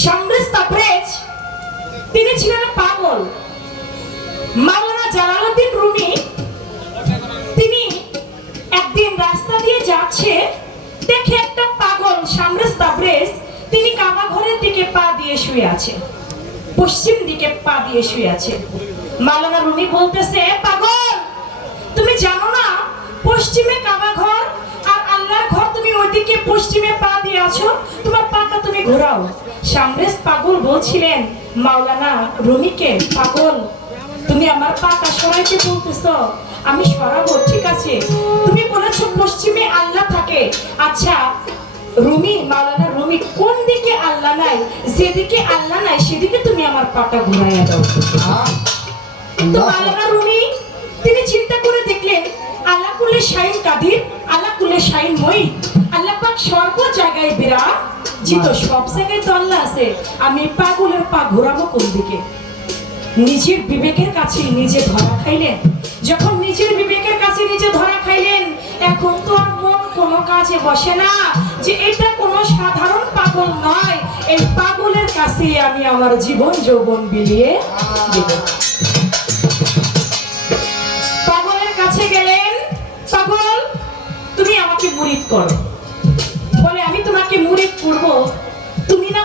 শামরেজ তাবরেজ তিনি ছিলেন পাগল। মাওলানা জালালউদ্দিন রুমি, তিনি একদিন রাস্তা দিয়ে যাচ্ছে, দেখে একটা পাগল শামরেজ তাবরেজ তিনি কাবা ঘরের দিকে পা দিয়ে শুয়ে আছে, পশ্চিম দিকে পা দিয়ে শুয়ে আছে। মাওলানা রুমি বলতেছে পাগল, তুমি জানো না, পশ্চিমে কাবা ঘর আর আল্লাহর ঘর তুমি ওইদিকে পশ্চিমে পা দিয়ে আছো, তোমার পাটা তুমি ঘোরাও। সামরেজ পাগল বলছিলেন মাওলানা রুমিকে পাগল তুমি আমার পাটা সরাইতে বলতেছ আমি সরাবো ঠিক আছে? তুমি বলেছ পশ্চিমে আল্লাহ থাকে। আচ্ছা রুমি মাওলানা রুমি কোন দিকে আল্লাহ নাই? যেদিকে আল্লাহ নাই সেদিকে তুমি আমার পাটা ঘুরাইয়া দাও। তো মাওলানা রুমি তিনি চিন্তা করে দেখলেন আল্লাহ কুলে শাইন জিত সব জায়গায় তো আল্লাহ আছে। আমি পাগলের পা ঘোরাবো কোন দিকে? নিজের বিবেকের কাছে নিজে ধরা খাইলেন। যখন নিজের বিবেকের কাছে নিজে ধরা খাইলেন, এখন তো আর মন কোনো কাজে বসে না যে এটা কোনো সাধারণ পাগল নয়। এই পাগলের কাছে আমি আমার জীবন যৌবন বিলিয়ে দেব। পাগলের কাছে গেলেন, পাগল, তুমি আমাকে মুরিদ করো। তোমাকে মুরিদ করব, তুমি না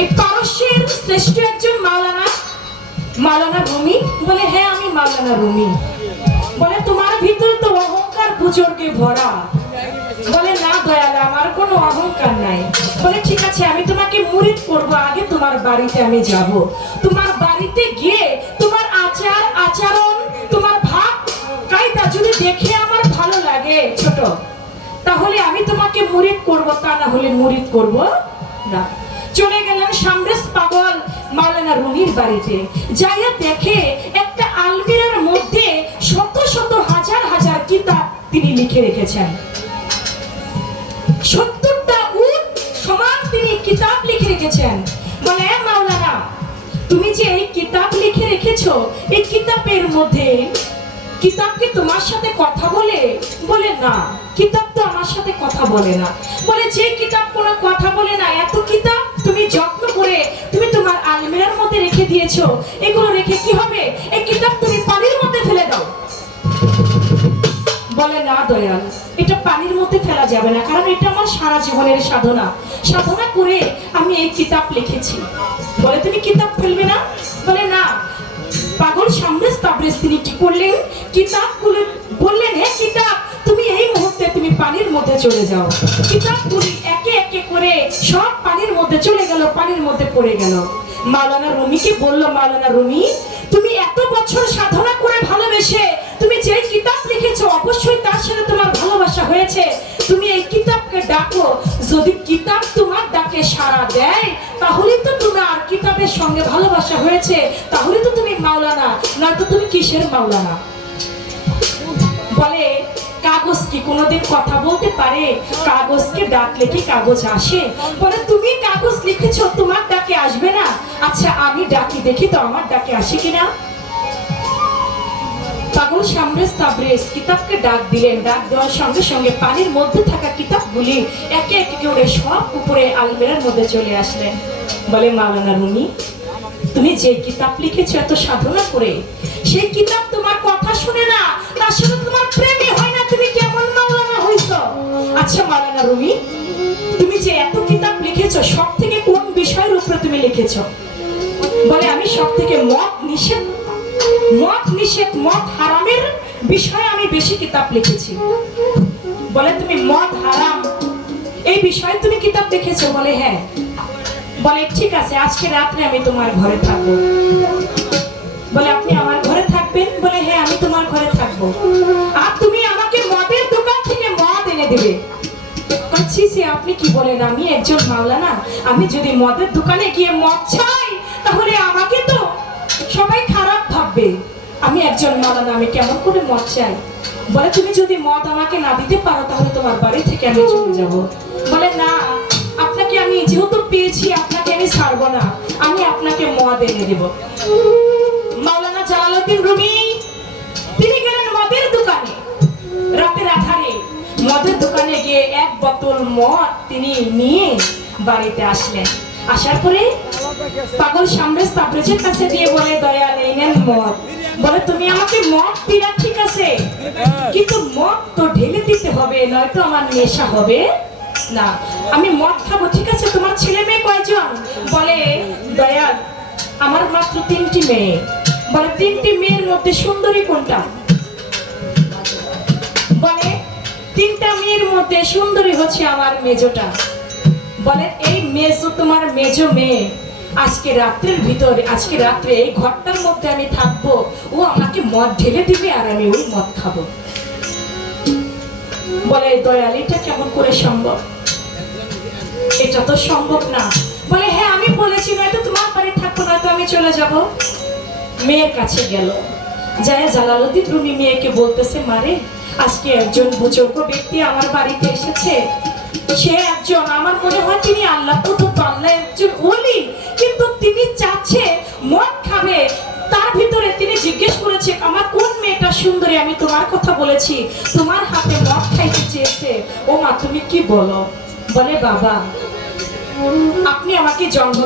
এই পারস্যের শ্রেষ্ঠ একজন মাওলানা মাওলানা রুমি? বলে হ্যাঁ আমি মাওলানা রুমি। বলে, তোমার ভিতরে তো অহংকার বুজর্গে ভরা। বলে, না দয়াল, আমার কোনো অহংকার নাই। বলে, ঠিক আছে, আমি তোমাকে মুরিদ করব, আগে তোমার বাড়িতে আমি যাব। তোমার বাড়িতে গিয়ে তোমার আচার, আচরণ, তোমার ভাব, কায়দা যদি দেখে আমার ভালো লাগে, ছোট। তাহলে আমি তোমাকে মুরিদ করব, তা না হলে মুরিদ করব না। চলে গেলেন সামরেজ পাগল মাওলানা রুমির বাড়িতে। যাইয়া দেখে একটা আলমিরার মধ্যে শত শত হাজার হাজার কিতাব তিনি লিখে রেখেছেন। সত্তরটা উট সমান তিনি কিতাব লিখে রেখেছেন। বলে, "এ মাওলানা, তুমি যে এই কিতাব লিখে রেখেছো, এই কিতাবের মধ্যে কিতাব কি তোমার সাথে কথা বলে? বলে না। কিতাব তো আমার সাথে কথা বলে না। বলে, যে কিতাব কোনো কথা বলে না, এত কিতাব তুমি যত্ন করে তুমি তোমার আলমিরার মধ্যে রেখে দিয়েছ। এগুলো রেখে কি হবে? এই কিতাব তুমি পানির মধ্যে ফেলে দাও। বলে, না, দয়াল, এটা পানির মধ্যে ফেলা যাবে না, কারণ এটা আমার সারা জীবনের সাধনা। সাধনা করে আমি এই কিতাব লিখেছি। বলে, তুমি কিতাব ফেলবে না? বলে, না পাগল সামনে তাবরেজ তিনি কি করলেন। কিতাব খুলে বললেন, হে কিতাব, তুমি এই মুহূর্তে তুমি পানির মধ্যে চলে যাও। কিতাবগুলি একে একে করে সব পানির মধ্যে চলে গেল, পানির মধ্যে পড়ে গেল। মাওলানা রুমিকে বলল মাওলানা রুমি? তুমি এত বছর সাধনা করে ভালোবেসে তুমি যে কিতাব লিখেছো, অবশ্যই তার সাথে তোমার ভালোবাসা হয়েছে। তুমি এই কিতাবকে ডাকো। যদি কিতাব তোমার ডাকে সাড়া দেয়, তাহলে তো তোমার কিতাবের সঙ্গে ভালোবাসা হয়েছে। তাহলে তো তুমি মাওলানা, নয়তো তুমি কিসের মাওলানা? বলে কাগজ কি কোনোদিন কথা বলতে পারে? কাগজকে ডাকলে কি কাগজ আসে? বলে, তুমি কাগজ লিখেছো, তোমার ডাকে আসবে না? আচ্ছা আমি ডাকি, দেখি তো আমার ডাকে আসে কিনা পাগল সামরেজ তাবরেজ কিতাবকে ডাক দিলেন। ডাক দেওয়ার সঙ্গে সঙ্গে পানির মধ্যে থাকা কিতাবগুলি একে একে করে সব উপরে আলমেরার মধ্যে চলে আসলেন। বলে, মাওলানা রুমি, তুমি যে কিতাব লিখেছো এত সাধনা করে, সেই কিতাব তোমার কথা শুনে না, তার সাথে তোমার প্রেমে হয় না, তুমি কেমন মাওলানা হইছো? আচ্ছা মাওলানা রুমি, তুমি যে এত কিতাব লিখেছো সব থেকে কোন বিষয়ের উপরে তুমি লিখেছো? বলে, আমি সব থেকে মত নিষেধ মত নিষেধ মত হারামের বিষয়ে আমি বেশি কিতাব লিখেছি। বলে, তুমি মদ হারাম, এই বিষয়ে তুমি কিতাব লিখেছো? বলে হ্যাঁ। বলে, ঠিক আছে, আজকে রাত্রে আমি তোমার ঘরে থাকব। আমি একজন মাওলানা, আমি যদি মদের দোকানে গিয়ে মদ চাই, তাহলে আমাকে তো সবাই খারাপ ভাববে। আমি একজন মাওলানা, আমি কেমন করে মদ চাই? বলে, তুমি যদি মদ আমাকে না দিতে পারো, তাহলে তোমার বাড়ি থেকে আমি চলে যাব। বলে, না, আপনাকে আমি যেহেতু পেয়েছি, আপনাকে আমি ছাড়বো না। আমি আপনাকে মদ এনে দেব। মাওলানা জালালউদ্দিন রুমি, তিনি গেলেন মদের দোকানে। রাতের আধারে মদের দোকানে গিয়ে এক বোতল মদ তিনি নিয়ে বাড়িতে আসলেন। আসার পরে পাগল সামনে সাবরেজের কাছে দিয়ে বলে, দয়া, এই নেন মদ। বলে, তুমি আমাকে মদ দিলা, ঠিক আছে। কিন্তু মদ তো ঢেলে দিতে হবে, নয়তো আমার নেশা হবে না। আমি মদ খাব, ঠিক আছে? তোমার ছেলে মেয়ে কয়জন? বলে দয়াল আমার মাত্র তিনটি মেয়ে। বলে, তিনটি মেয়ের মধ্যে সুন্দরী কোনটা? তিনটা মেয়ের মধ্যে সুন্দরী হচ্ছে আমার মেজোটা। বলে, এই মেজো তোমার মেজো মেয়ে, আজকে রাত্রের ভিতরে, আজকে রাত্রে এই ঘরটার মধ্যে আমি থাকব। ও আমাকে মদ ঢেলে দিবে আর আমি ওই মদ খাব। বলে, দয়াল, এটা কেমন করে সম্ভব? এটা তো সম্ভব না। বলে হ্যাঁ আমি বলেছি, নয়তো তোমার বাড়ি থাকব না তো আমি চলে যাব। মেয়ের কাছে গেল। যায় জালালুদ্দিন রুমি মেয়েকে বলতেছে মারে আজকে একজন বুজুর্গ ব্যক্তি আমার বাড়িতে এসেছে। সে একজন, আমার মনে হয় তিনি আল্লাহ আল্লাহ একজন ওলি, কিন্তু তিনি চাচ্ছে মদ খাবে। তার ভিতরে তিনি জিজ্ঞেস করেছে, আমার কোন মেয়েটা সুন্দরী? আমি তোমার কথা বলেছি, তোমার হাতে মদ খাইতে চেয়েছে। ও মা, তুমি কি বলো? বলে, বাবা, আপনি আমাকে জন্ম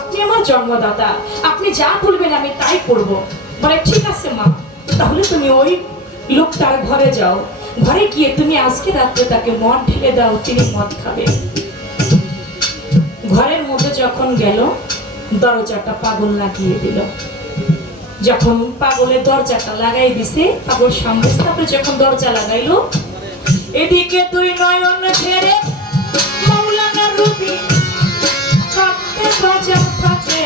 আপনি আমার জন্মদাতা। আপনি যা বলবেন আমি তাই করব। বলে, ঠিক আছে মা, তাহলে তুমি ওই লোকটার ঘরে যাও। ঘরে গিয়ে তুমি আজকে রাত্রে তাকে মদ ঢেলে দাও, তিনি মদ খাবে। ঘরের মধ্যে যখন গেল, দরজাটা পাগল লাগিয়ে দিল। যখন পাগলের দরজাটা লাগাই দিছে, পাগল সামনে তারপরে যখন দরজা লাগাইলো, এদিকে তুই নয়ন ছেড়ে মাওলানা রুবি কাঁদতে বাজা থাকে।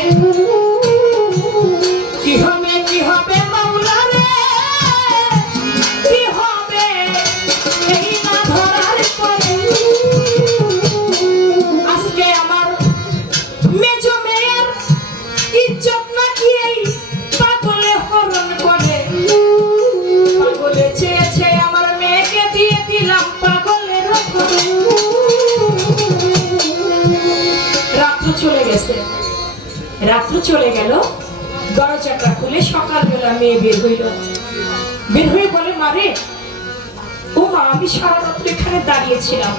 গেছে রাত্র চলে গেল। দরজাটা খুলে সকালবেলা মেয়ে বের হইল। বের হয়ে বলে মারে ও মা, আমি সারা রাত্র এখানে দাঁড়িয়েছিলাম।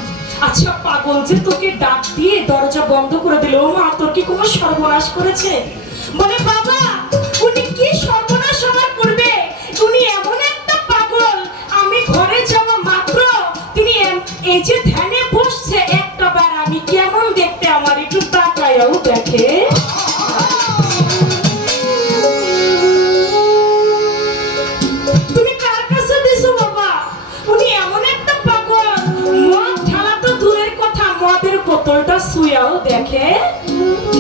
আচ্ছা পাগল যে তোকে ডাক দিয়ে দরজা বন্ধ করে দিল। ও মা, তোর কি কোনো সর্বনাশ করেছে? বলে, বাবা, উনি কি সর্বনাশ আমার করবে উনি এমন একটা পাগল। আমি ঘরে যাওয়া মাত্র। তিনি এই যে কাছে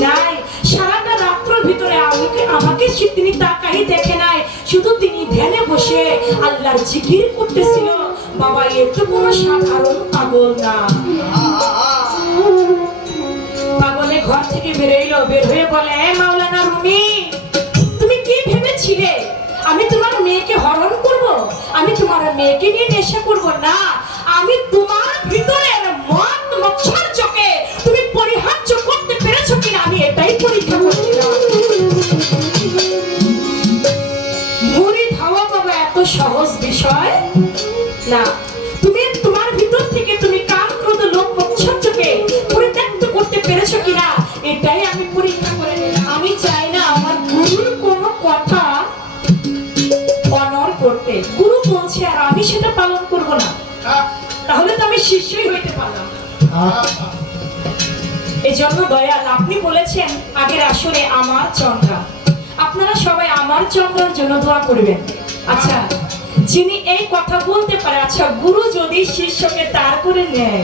নাই, সারাটা রাত্রের ভিতরে আমাকে আমাকে তিনি তাকাই দেখে নাই। শুধু তিনি ধ্যানে বসে আল্লাহর জিকির করতেছিল। বাবা, এ তো সাধারণ পাগল না। থেকে বেরোইলো, বের হয়ে বলে, "এ মাওলানা রুমি, তুমি কি ভেবেছিলে? আমি তোমার মেয়েকে হরণ করব? আমি তোমার মেয়েকে নিয়ে নেশা করব? না, আমি তোমার ভিতরের মন মচ্ছর চোখে তুমি পরিহার্য করতে পেরেছ কিনা আমি এটাই পরীক্ষা করছিলাম। মুড়ি ধাওয়া বাবা এত সহজ বিষয়? না, তুমি তোমার ভিতর থেকে তুমি কাম ক্রোধ লোক মচ্ছরকে পরিত্যক্ত করতে পেরেছ কিনা? এটাই আমি পরীক্ষা করে আমি চাই না আমার গুরুর কোনো কথা অনর করতে। গুরু বলছে, আর আমি সেটা পালন করব না। তাহলে তো আমি শিষ্যই হইতে পারলাম দয়াল, আপনি বলেছেন, আগের আসরে আমার চন্দ্রা। আপনারা সবাই আমার চন্দ্রার জন্য দোয়া করবেন। আচ্ছা যিনি এই কথা বলতে পারে আচ্ছা গুরু যদি শিষ্যকে তার করে নেয়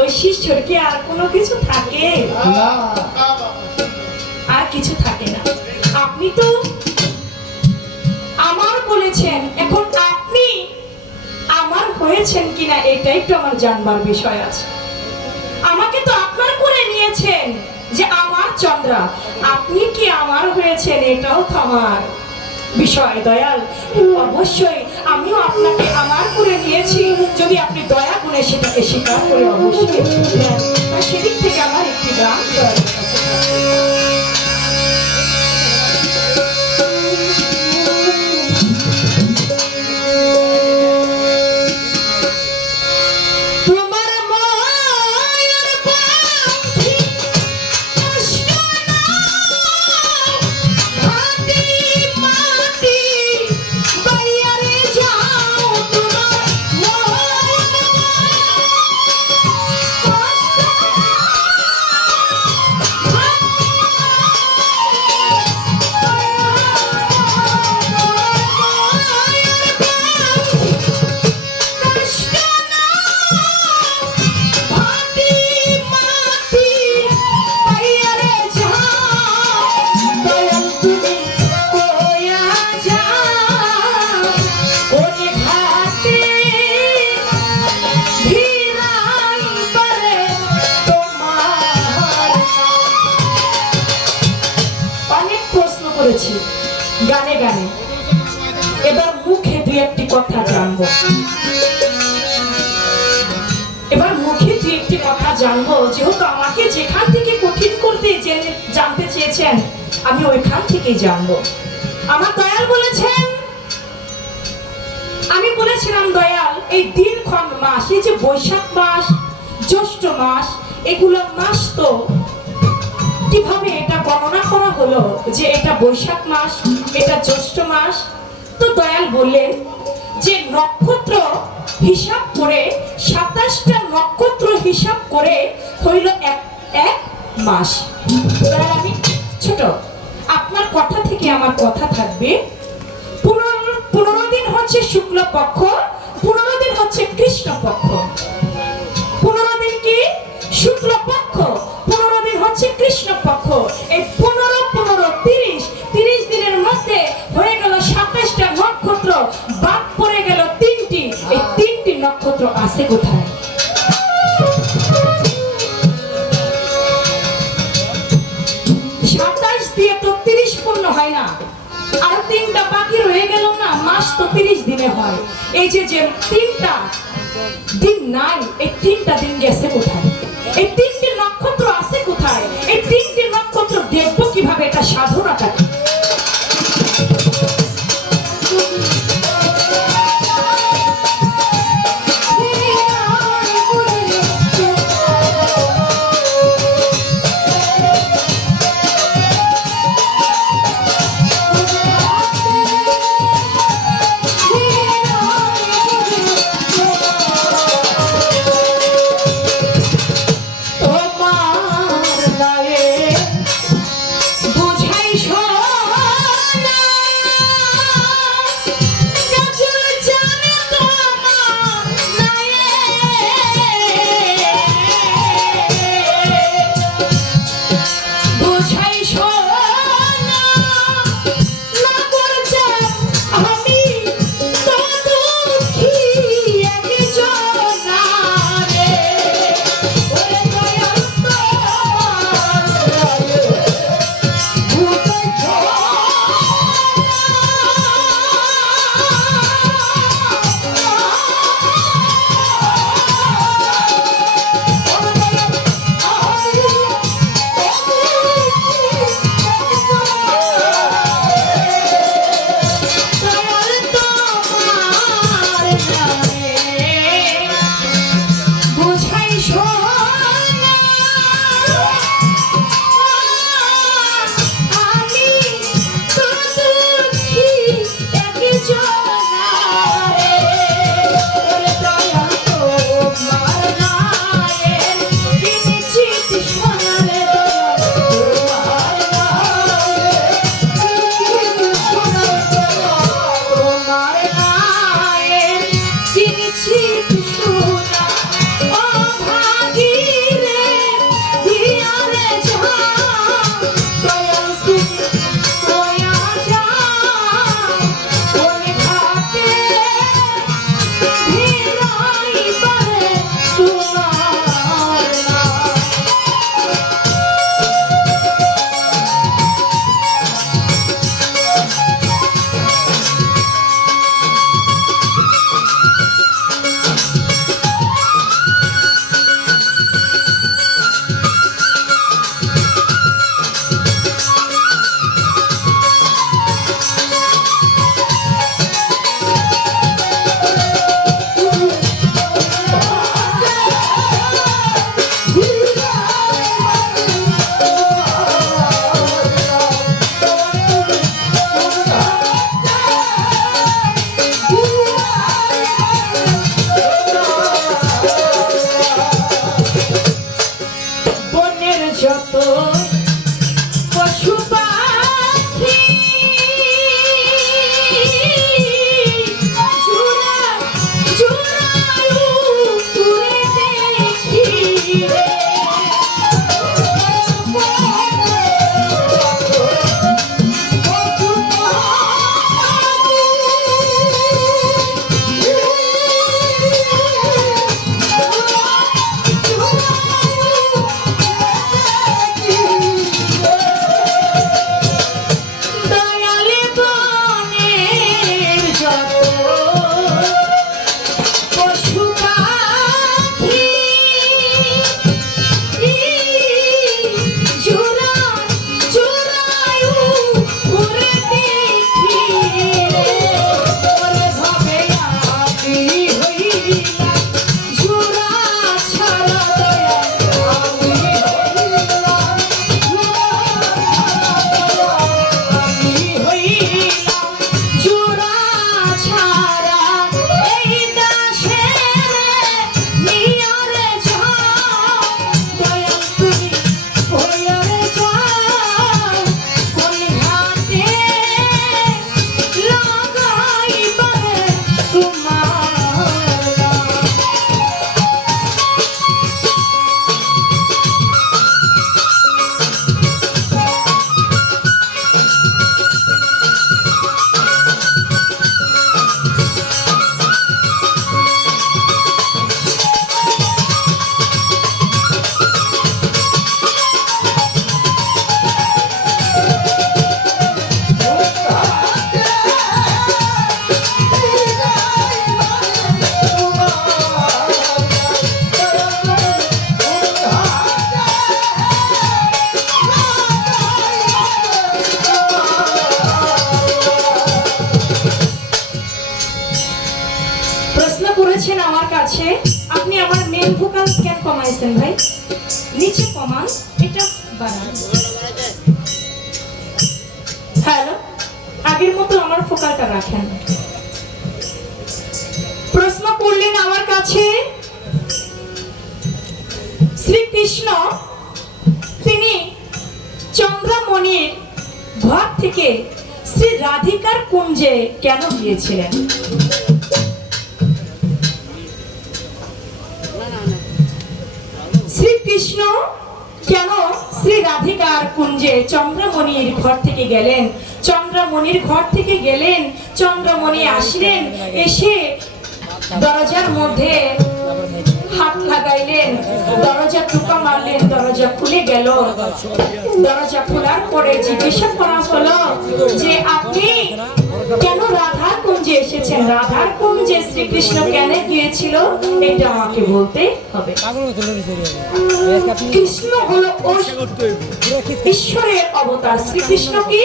ওই শিষ্যর কি আর কোনো কিছু থাকে? আর কিছু থাকে না। আপনি তো আমার বলেছেন এখন আপনি আমার হয়েছেন কিনা এটাই তো আমার জানবার বিষয় আছে। আমাকে তো আপনার করে নিয়েছেন যে আমার চন্দ্রা। আপনি কি আমার হয়েছেন এটাও তো আমার বিষয় দয়াল। অবশ্যই আমিও আপনাকে আমার করে নিয়েছি। যদি আপনি দয়া করে সেটাকে স্বীকার করে অবশ্যই সেদিক থেকে আমার একটি গান আমি ওইখান থেকেই জানব। আমার দয়াল বলেছেন, আমি বলেছিলাম, দয়াল, এই দিনক্ষণ মাস, এই যে বৈশাখ মাস, জ্যৈষ্ঠ মাস, এগুলো মাস তো কীভাবে এটা গণনা করা হলো যে এটা বৈশাখ মাস, এটা জ্যৈষ্ঠ মাস? তো দয়াল বললেন, যে নক্ষত্র হিসাব করে, সাতাশটা নক্ষত্র হিসাব করে হইল এক এক মাস। দয়াল, আমি ছোট কথা থেকে আমার কথা থাকবে। পনেরো দিন হচ্ছে শুক্ল পক্ষ পনেরো দিন হচ্ছে কৃষ্ণ পক্ষ পনেরো দিন কি? শুক্ল পক্ষ পনেরো দিন হচ্ছে কৃষ্ণ পক্ষ এই পনেরো পনেরো তিরিশ তিরিশ দিনের মধ্যে হয়ে গেল সাতাশটা নক্ষত্র, বাদ পড়ে গেল তিনটি। এই তিনটি নক্ষত্র আছে কোথায়? আর তিনটা বাকি রয়ে গেল না, মাস তো তিরিশ দিনে হয়। এই যে যে তিনটা দিন নাই, এই তিনটা দিন গেছে কোথায়? এই তিনটি নক্ষত্র আছে কোথায়? এই তিনটি নক্ষত্র দেখব কীভাবে এটা সাধনাটা কমাইছেন ভাই? নিচে কমান, এটা বাড়ান হ্যালো আগের মতো আমার ফোকালটা রাখেন। প্রশ্ন করলেন আমার কাছে, শ্রীকৃষ্ণ, তিনি চন্দ্রমণির ঘর থেকে শ্রী রাধিকার কুঞ্জে কেন গিয়েছিলেন? শ্রীকৃষ্ণ কেন শ্রী রাধিকার কুঞ্জে চন্দ্রমণির ঘর থেকে গেলেন? চন্দ্রমণির ঘর থেকে গেলেন, চন্দ্রমণি আসলেন, এসে দরজার মধ্যে হাত লাগাইলেন, দরজা টুকা মারলেন, দরজা খুলে গেল। দরজা খোলার পরে জিজ্ঞাসা করা হলো যে, আপনি কেন রাধার কুঞ্জে এসেছেন? রাধার কুঞ্জে শ্রীকৃষ্ণ কেন গিয়েছিল? এটা আমাকে বলতে হবে। কৃষ্ণ হলো ঈশ্বরের অবতার। শ্রীকৃষ্ণ কি?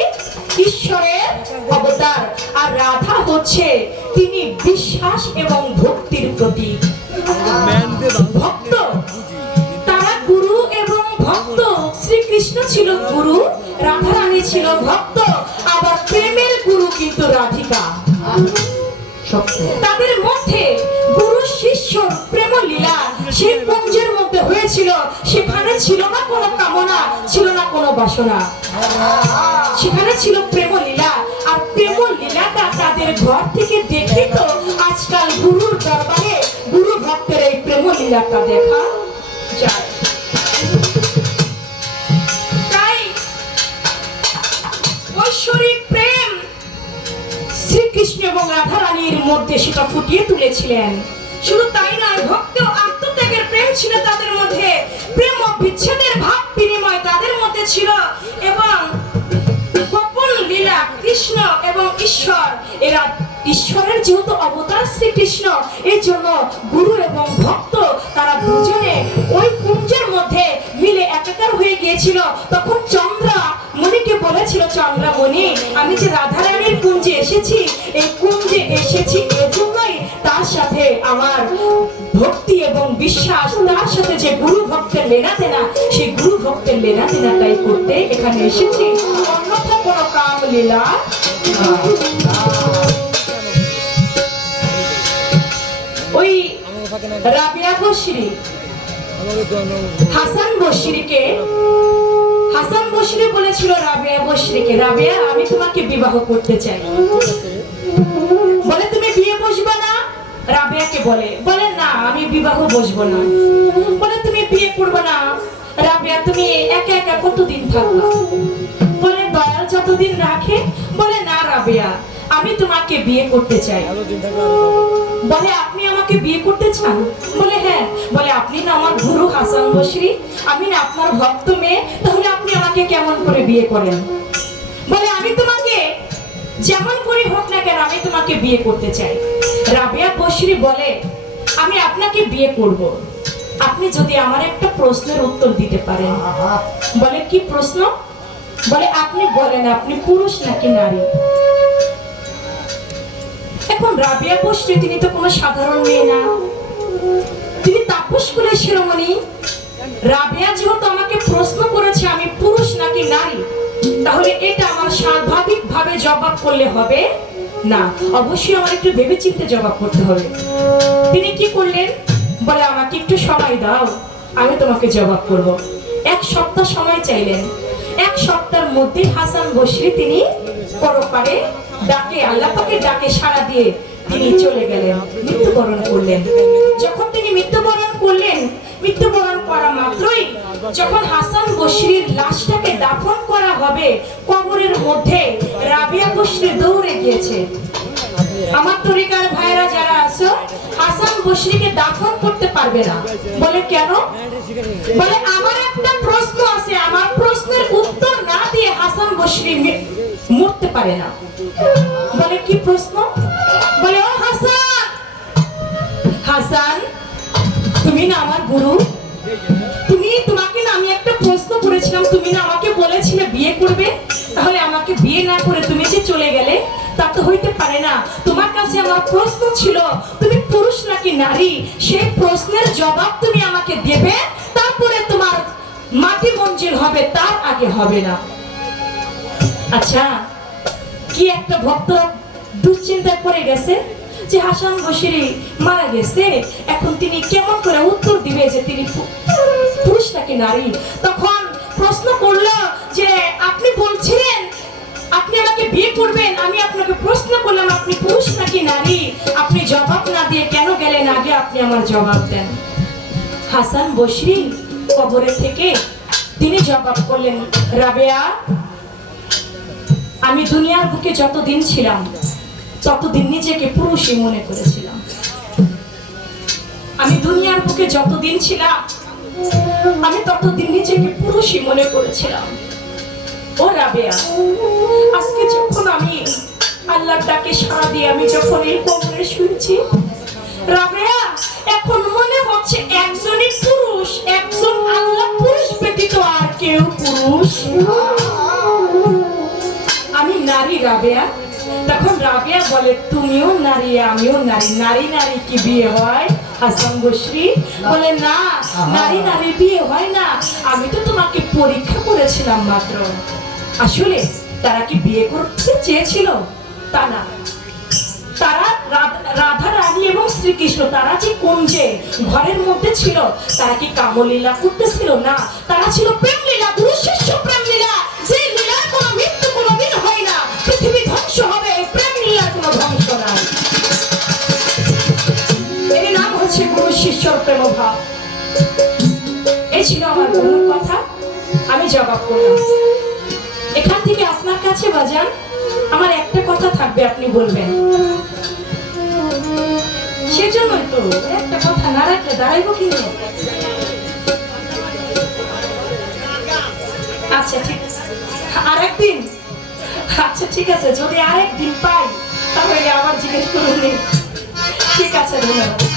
ঈশ্বরের অবতার। আর রাধা হচ্ছে তিনি বিশ্বাস এবং ভক্তির প্রতীক। ভক্ত। তারা গুরু এবং ভক্ত। শ্রীকৃষ্ণ ছিল গুরু রাধারানী ছিল ভক্ত আবার প্রেমের গুরু কিন্তু রাধিকা। তাদের মধ্যে গুরু শিষ্য প্রেম লীলা সেই কুঞ্জের মধ্যে হয়েছিল সেখানে ছিল না কোনো কামনা ছিল না কোনো বাসনা। সেখানে ছিল প্রেম লীলা আর প্রেম লীলাটা তাদের ঘর থেকে দেখে তো আজকাল গুরুর দরবারে গুরু ভক্তের এই প্রেম লীলাটা দেখা যায়। এবং রাধারানীর মধ্যে সেটা ফুটিয়ে তুলেছিলেন। শুধু তাই নয়, ভক্ত আত্মত্যাগের প্রেম ছিল তাদের মধ্যে। প্রেম ও বিচ্ছেদের ভাব বিনিময় তাদের মধ্যে ছিল এবং গোপন লীলা কৃষ্ণ এবং ঈশ্বর। এরা ঈশ্বরের যেহেতু অবতার শ্রীকৃষ্ণ এই জন্য গুরু এবং ভক্ত তারা দুজনে ওই কুঞ্জের মধ্যে মিলে একাকার হয়ে গিয়েছিল। তখন চন্দ্রা মণিকে বলেছিল চন্দ্রামণি আমি যে রাধারানীর কুঞ্জে এসেছি, এই কুঞ্জে এসেছি এজন্যই তার সাথে আমার ভক্তি এবং বিশ্বাস, তার সাথে যে গুরু ভক্তের লেনা দেনা সেই গুরু ভক্তের লেনা দেনাটাই করতে এখানে এসেছি। অন্যথা কোনো কাম লীলা ওই রাবিয়া বসরি, হাসান বসরিকে হাসান বসরি বলেছিল, রাবিয়া বসরিকে রাবিয়া, আমি তোমাকে বিবাহ করতে চাই। বলে, তুমি বিয়ে বসবে না? রাবিয়াকে বলে বলে, না, আমি বিবাহ বসবো না। বলে, তুমি বিয়ে করবে না? রাবিয়া, তুমি একা একা কতদিন থাকবা? বলে, দয়াল যতদিন রাখে। বলে, না, রাবিয়া, আমি তোমাকে বিয়ে করতে চাই। বলে, আপনি আমাকে বিয়ে করতে চান? বলে হ্যাঁ। বলে, আপনি না আমার গুরু হাসান বসরি আমি না আপনার ভক্ত মেয়ে, তাহলে আমাকে কেমন করে বিয়ে করেন? বলে, আমি তোমাকে যেমন করে হোক না কেন, আমি তোমাকে বিয়ে করতে চাই। রাবিয়া বসরি বলে, আমি আপনাকে বিয়ে করব। আপনি যদি আমার একটা প্রশ্নের উত্তর দিতে পারেন। বলে, কি প্রশ্ন? বলে, আপনি বলেন, আপনি পুরুষ নাকি নারী? এখন রাবিয়া বসরি তিনি তো কোনো সাধারণ মেয়ে না। তিনি তাপস কুলের শিরোমণি। রাবিয়া যেহেতু আমাকে প্রশ্ন করেছে, আমি পুরুষ নাকি নারী? তাহলে এটা আমার স্বাভাবিক ভাবে জবাব করলে হবে না। অবশ্যই আমার একটু ভেবে চিন্তে জবাব করতে হবে। তিনি কি করলেন? বলে, আমাকে একটু সময় দাও, আমি তোমাকে জবাব করব। এক সপ্তাহ সময় চাইলেন। এক সপ্তাহের মধ্যে হাসান বসরি তিনি পরপারে ডাকে আল্লাহ পাকে ডাকে সাড়া দিয়ে তিনি চলে গেলেন, মৃত্যুবরণ করলেন। যখন তিনি মৃত্যুবরণ করলেন যখন হাসান বসরির লাশটাকে দাফন করা হবে কবরের মধ্যে, রাবিয়া বসরি দৌড়ে গিয়েছে। আমার তরিকার ভাইরা যারা আছো, হাসান বসরিকে দাফন করতে পারবে না। বলে কেন? বলে, আমার একটা প্রশ্ন আছে। আমার প্রশ্নের উত্তর না দিয়ে হাসান বসরি মরতে পারে না। বলে, কি প্রশ্ন? বলে, ও হাসান! হাসান, তুমি না আমার গুরু? তুমি তোমাকে না আমি একটা প্রশ্ন করেছিলাম, তুমি না আমাকে বলেছিলে বিয়ে করবে, তাহলে আমাকে বিয়ে না করে তুমি যে চলে গেলে, তা তো হইতে পারে না। তোমার কাছে আমার প্রশ্ন ছিল, তুমি পুরুষ নাকি নারী? সেই প্রশ্নের জবাব তুমি আমাকে দেবে, তারপরে তোমার মাটি মঞ্জিল হবে, তার আগে হবে না। আচ্ছা কি একটা ভক্ত দুশ্চিন্তায় পড়ে গেছে? যে হাসান বসিরি মারা গেছে, এখন তিনি কেমন করে উত্তর দিবে যে তিনি পুরুষ নাকি নারী? তখন প্রশ্ন করল যে, আপনি বলছিলেন, আপনি আমাকে বিয়ে করবেন, আমি আপনাকে প্রশ্ন করলাম, আপনি পুরুষ নাকি নারী? আপনি জবাব না দিয়ে কেন গেলেন? আগে আপনি আমার জবাব দেন। হাসান বসরি কবরে থেকে তিনি জবাব করলেন, রাবেয়া, আমি দুনিয়ার বুকে যতদিন ছিলাম ততদিন নিজেকে পুরুষই মনে করেছিলাম। আমি দুনিয়ার বুকে যতদিন ছিলাম, আমি ততদিন নিজেকে পুরুষই মনে করেছিলাম। ও রাবেয়া, আজকে যখন আমি আল্লাহর ডাকে সাড়া দিয়ে আমি যখন এই কবরে শুয়েছি, রাবেয়া, এখন মনে হচ্ছে একজনই পুরুষ, একজন আল্লাহ পুরুষ ব্যতীত আর কেউ পুরুষ। আমি নারী রাবেয়া তখন রাবেয়া বলে, তুমিও নারী, আমিও নারী। নারী নারী কি বিয়ে হয়? হাসান বসরি বলে, না, নারী নারী বিয়ে হয় না। আমি তো তোমাকে পরীক্ষা করেছিলাম মাত্র। আসলে তারা কি বিয়ে করতে চেয়েছিল? তা না তারা রাধা রানী এবং শ্রীকৃষ্ণ, তারা যে কুঞ্জে ঘরের মধ্যে ছিল, তারা কি কামলীলা করতেছিল? না, তারা ছিল প্রেম লীলা গুরু প্রেম প্রেম এই ছিল আমার গুরুর কথা। আমি জবাব করলাম। এখান থেকে আপনার কাছে বাজান, আমার একটা কথা থাকবে, আপনি বলবেন। সেজন্যই তো একটা কথা না রাখলে দাঁড়াইবো কিন্তু আচ্ছা ঠিক আরেকদিন? আচ্ছা ঠিক আছে। যদি আরেকদিন পাই, তাহলে আবার জিজ্ঞেস করুন ঠিক আছে, ধন্যবাদ।